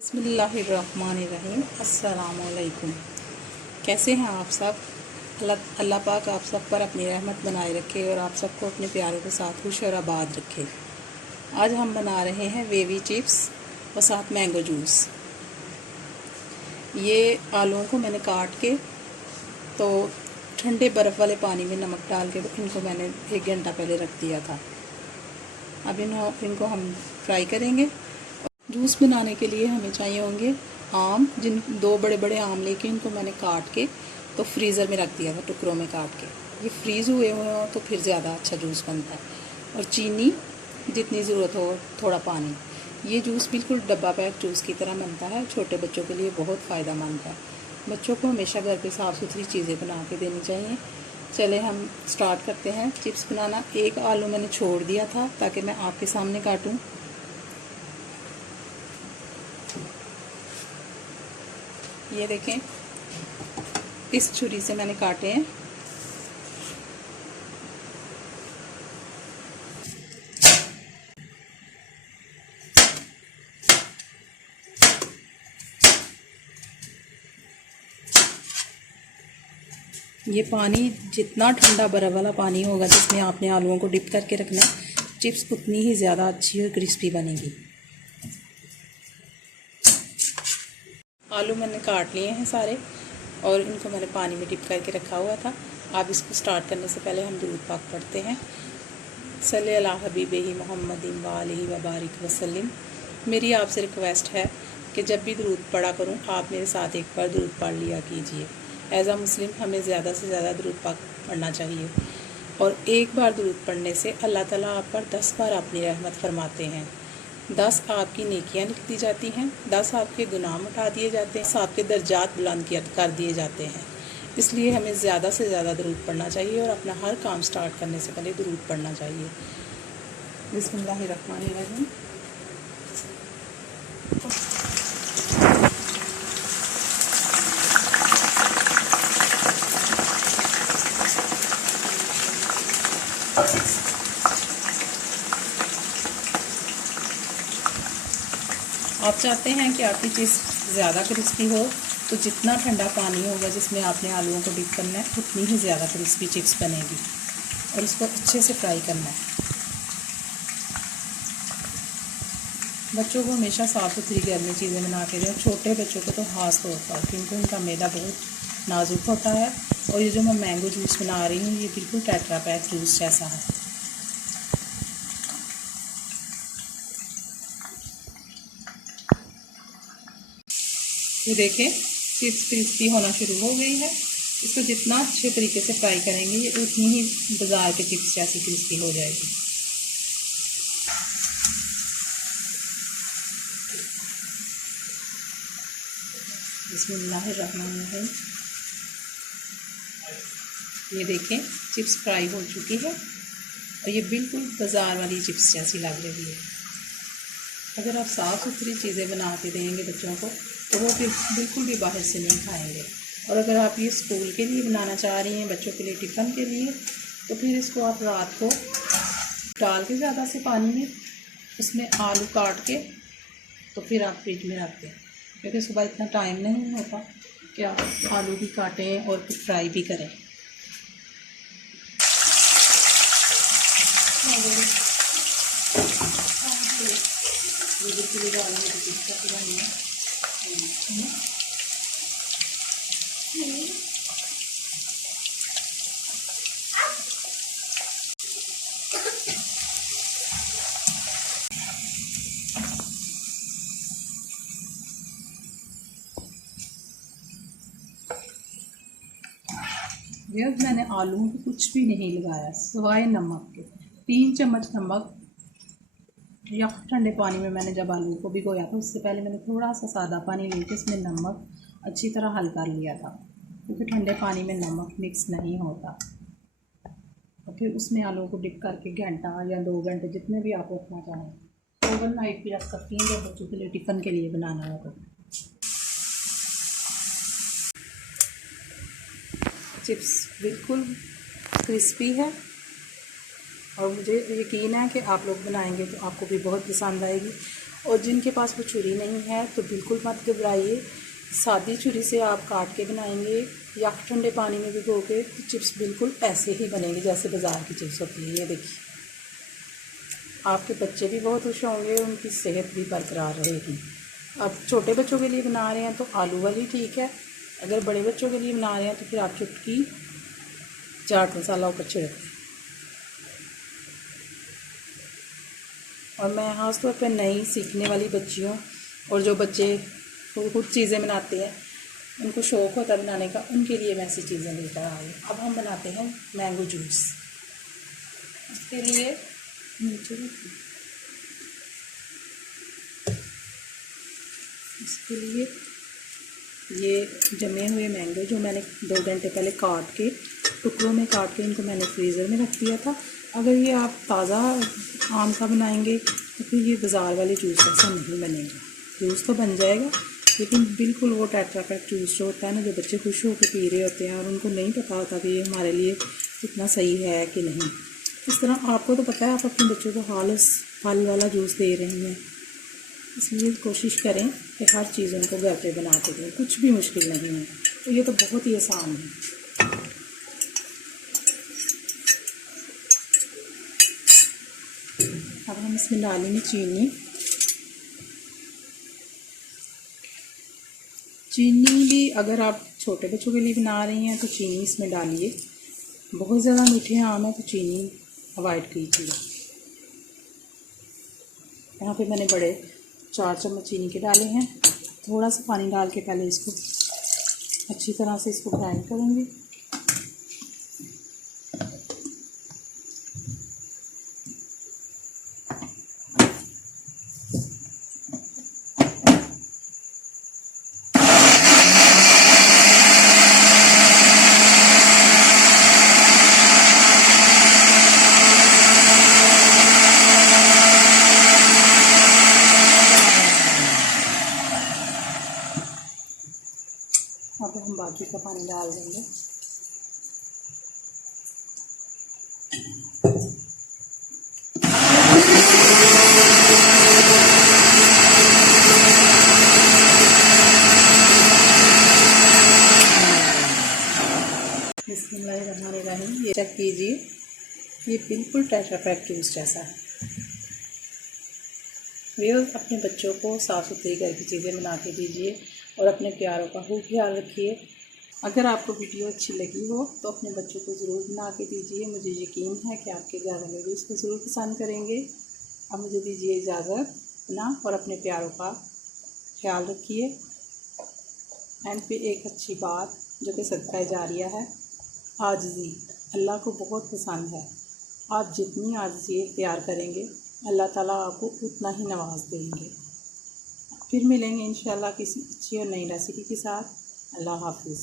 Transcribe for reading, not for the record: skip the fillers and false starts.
बिस्मिल्लाहिर्रहमानिर्रहीम। अस्सलामुअलैकुम। कैसे हैं आप सब? अल्लाह पाक आप सब पर अपनी रहमत बनाए रखे और आप सबको अपने प्यारों के साथ खुश और आबाद रखे। आज हम बना रहे हैं वेवी चिप्स और साथ मैंगो जूस। ये आलूओं को मैंने काट के तो ठंडे बर्फ़ वाले पानी में नमक डाल के इनको मैंने 1 घंटा पहले रख दिया था। अब इनको हम फ्राई करेंगे। जूस बनाने के लिए हमें चाहिए होंगे आम, 2 बड़े बड़े आम लेके इनको मैंने काट के तो फ्रीज़र में रख दिया था, टुकड़ों में काट के। ये फ्रीज़ हुए हों तो फिर ज़्यादा अच्छा जूस बनता है। और चीनी जितनी ज़रूरत हो, थोड़ा पानी। ये जूस बिल्कुल डब्बा पैक जूस की तरह बनता है। छोटे बच्चों के लिए बहुत फ़ायदेमंद है। बच्चों को हमेशा घर पे साफ़ सुथरी चीज़ें बना के देनी चाहिए। चले हम स्टार्ट करते हैं चिप्स बनाना। 1 आलू मैंने छोड़ दिया था ताकि मैं आपके सामने काटूँ। ये देखें, इस छुरी से मैंने काटे हैं। ये पानी जितना ठंडा बर्फ़ वाला पानी होगा जिसमें आपने आलूओं को डिप करके रखना है, चिप्स उतनी ही ज़्यादा अच्छी और क्रिस्पी बनेगी। आलू मैंने काट लिए हैं सारे और इनको मैंने पानी में डिप करके रखा हुआ था। आप इसको स्टार्ट करने से पहले हम दुरूद पाक पढ़ते हैं। सल्ली अला हबीबिही मुहम्मदिन व आलिहि व बारिक वसल्लिम। मेरी आपसे रिक्वेस्ट है कि जब भी दुरूद पढ़ा करूं, आप मेरे साथ एक बार दुरूद पढ़ लिया कीजिए। एज़ अ मुस्लिम हमें ज़्यादा से ज़्यादा दुरूद पाक पढ़ना चाहिए। और एक बार दुरूद पढ़ने से अल्लाह ताला आप पर 10 बार अपनी रहमत फरमाते हैं। 10 आपकी नेकियां लिख दी जाती हैं, 10 आपके गुनाह उठा दिए जाते हैं, 10 आपके दर्जात बुलंद कर दिए जाते हैं। इसलिए हमें ज़्यादा से ज़्यादा दुरूद पढ़ना चाहिए और अपना हर काम स्टार्ट करने से पहले दुरूद पढ़ना चाहिए। बिस्मिल्लाहिर्रहमानिर्रहीम। आप चाहते हैं कि आपकी चीज़ ज़्यादा क्रिस्पी हो तो जितना ठंडा पानी होगा जिसमें आपने आलूओं को डिप करना है, उतनी ही ज़्यादा क्रिस्पी चिप्स बनेगी। और इसको अच्छे से फ्राई करना है। बच्चों को हमेशा साफ़ सुथरी घर में चीज़ें बना के दें। छोटे बच्चों को तो खास तौर पर, क्योंकि उनका मैदा बहुत नाजुक होता है। और ये जो मैं मैंगो जूस बना रही हूँ, ये बिल्कुल टेट्रा पैक जूस जैसा है। ये देखें, चिप्स क्रिस्पी होना शुरू हो गई है। इसको जितना अच्छे तरीके से फ्राई करेंगे, ये उतनी ही बाज़ार के चिप्स जैसी क्रिस्पी हो जाएगी। बिस्मिल्लाहिर्रहमानिर्रहीम। ये देखें, चिप्स फ्राई हो चुकी है और ये बिल्कुल बाज़ार वाली चिप्स जैसी लग रही है। अगर आप साफ़ सुथरी चीज़ें बना के देंगे बच्चों को तो वो बिल्कुल भी बाहर से नहीं खाएंगे। और अगर आप ये स्कूल के लिए बनाना चाह रही हैं, बच्चों के लिए टिफ़िन के लिए, तो फिर इसको आप रात को डाल के ज़्यादा से पानी में, उसमें आलू काट के तो फिर आप फ्रिज में रख दें, क्योंकि सुबह इतना टाइम नहीं होता कि आप आलू भी काटें और फिर फ्राई भी करें। अब मैंने आलू को कुछ भी नहीं लगाया सिवाय नमक के। 3 चम्मच नमक या ठंडे पानी में मैंने जब आलू को भिगोया था, उससे पहले मैंने थोड़ा सा सादा पानी लेके इसमें नमक अच्छी तरह हल कर लिया था, क्योंकि ठंडे पानी में नमक मिक्स नहीं होता। और फिर उसमें आलू को डिप करके घंटा या 2 घंटे जितने भी आप रखना चाहें, ओवरनाइट भी रख सकती हैं जब बच्चों के लिए टिफ़िन के लिए बनाना हो तो। चिप्स बिल्कुल क्रिस्पी है और मुझे यकीन है कि आप लोग बनाएंगे तो आपको भी बहुत पसंद आएगी। और जिनके पास वो छुरी नहीं है तो बिल्कुल मत घबराइए, सादी छुरी से आप काट के बनाएंगे या ठंडे पानी में भिगो के तो चिप्स बिल्कुल ऐसे ही बनेंगे जैसे बाज़ार की चिप्स होती है। ये देखिए, आपके बच्चे भी बहुत खुश होंगे, उनकी सेहत भी बरकरार रहेगी। अब छोटे बच्चों के लिए बना रहे हैं तो आलू वाली ठीक है, अगर बड़े बच्चों के लिए बना रहे हैं तो फिर आप चुटकी चाट मसाला ऊपर छिड़क दें। और मैं ख़ास तौर पर नई सीखने वाली बच्चियों और जो बच्चे कुछ चीज़ें बनाते हैं उनको शौक़ होता है बनाने का, उनके लिए मैं ऐसी चीज़ें लेकर आ रही हूँ। अब हम बनाते हैं मैंगो जूस। इसके लिए ये जमे हुए मैंगो जो मैंने 2 घंटे पहले काट के टुकड़ों में काट के इनको मैंने फ्रीज़र में रख दिया था। अगर ये आप ताज़ा आम का बनाएंगे तो फिर ये बाज़ार वाले जूस ऐसा नहीं बनेगा। जूस तो बन जाएगा लेकिन बिल्कुल वो टेट्रा पैक जूस जो होता है ना, जो बच्चे खुश होकर पी रहे होते हैं और उनको नहीं पता होता कि ये हमारे लिए कितना सही है कि नहीं। इस तरह आपको तो पता है आप अपने बच्चों को खालिस फल वाला जूस दे रही हैं, इसलिए कोशिश करें कि हर चीज़ उनको घर पे बना के दें, कुछ भी मुश्किल नहीं है। तो ये तो बहुत ही आसान है। अब हम इसमें डालेंगे चीनी। चीनी भी अगर आप छोटे बच्चों के लिए बना रही हैं तो चीनी इसमें डालिए, बहुत ज़्यादा मीठे आम है तो चीनी अवॉइड कीजिए। यहाँ पे मैंने बड़े 4 चम्मच चीनी के डाले हैं। थोड़ा सा पानी डाल के पहले इसको अच्छी तरह से इसको ग्राइंड करूँगी। अब हम बाकी का पानी डाल देंगे। बिस्मिल्लाहिर्रहमानिर्रहीम। ये चेक कीजिए, ये बिल्कुल टेट्रा पैक जूस जैसा है। व्यूअर्स, अपने बच्चों को साफ़ सुथरी घर की चीज़ें बना के दीजिए और अपने प्यारों का खूब ख्याल रखिए। अगर आपको वीडियो अच्छी लगी हो तो अपने बच्चों को ज़रूर बना के दीजिए। मुझे यकीन है कि आपके घर वाले भी इसको ज़रूर पसंद करेंगे। अब मुझे दीजिए इजाज़त। अपना और अपने प्यारों का ख्याल रखिए। एंड फिर एक अच्छी बात जो कि सदका जारिया है, आजिज़ी अल्लाह को बहुत पसंद है। आप जितनी आजिज़ी इख्तियार करेंगे अल्लाह ताला आपको उतना ही नवाज देंगे। फिर मिलेंगे इंशाल्लाह किसी अच्छी और नई रेसिपी के साथ। अल्लाह हाफ़िज़।